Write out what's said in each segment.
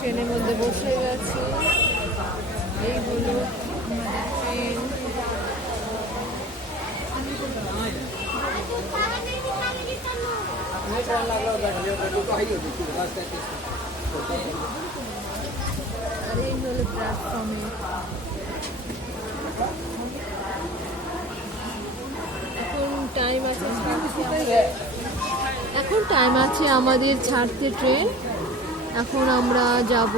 ট্রেনের মধ্যে বসে গেছি। এই হলো আমাদের ট্রেন। আর এই হলো প্ল্যাটফর্মে। এখন টাইম আছে আমাদের ছাড়তে ট্রেন। এখন আমরা যাব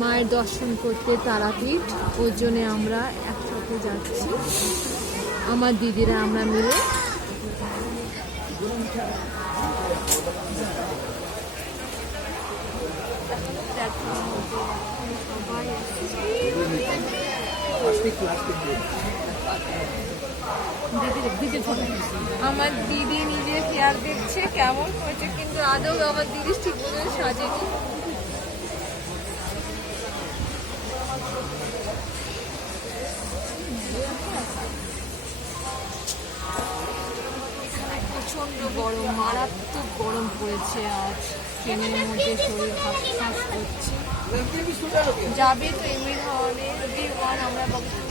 মায়ের দর্শন করতে তারাপীঠ। ওর জন্যে আমরা একসাথে যাচ্ছি, আমার দিদিরা আমরা মিলে। আমার দিদি নিজে খেয়াল দেখছে কেমন হয়েছে, কিন্তু আদৌ আমার দিদি ঠিক মতো সাজেনি। প্রচন্ড গরম, মারাত্মক গরম পড়েছে আজ। ট্রেনের মধ্যে শরীর হাঁস করছে। যাবে তো এমনি ধরনের D1 আমরা বক্তব্য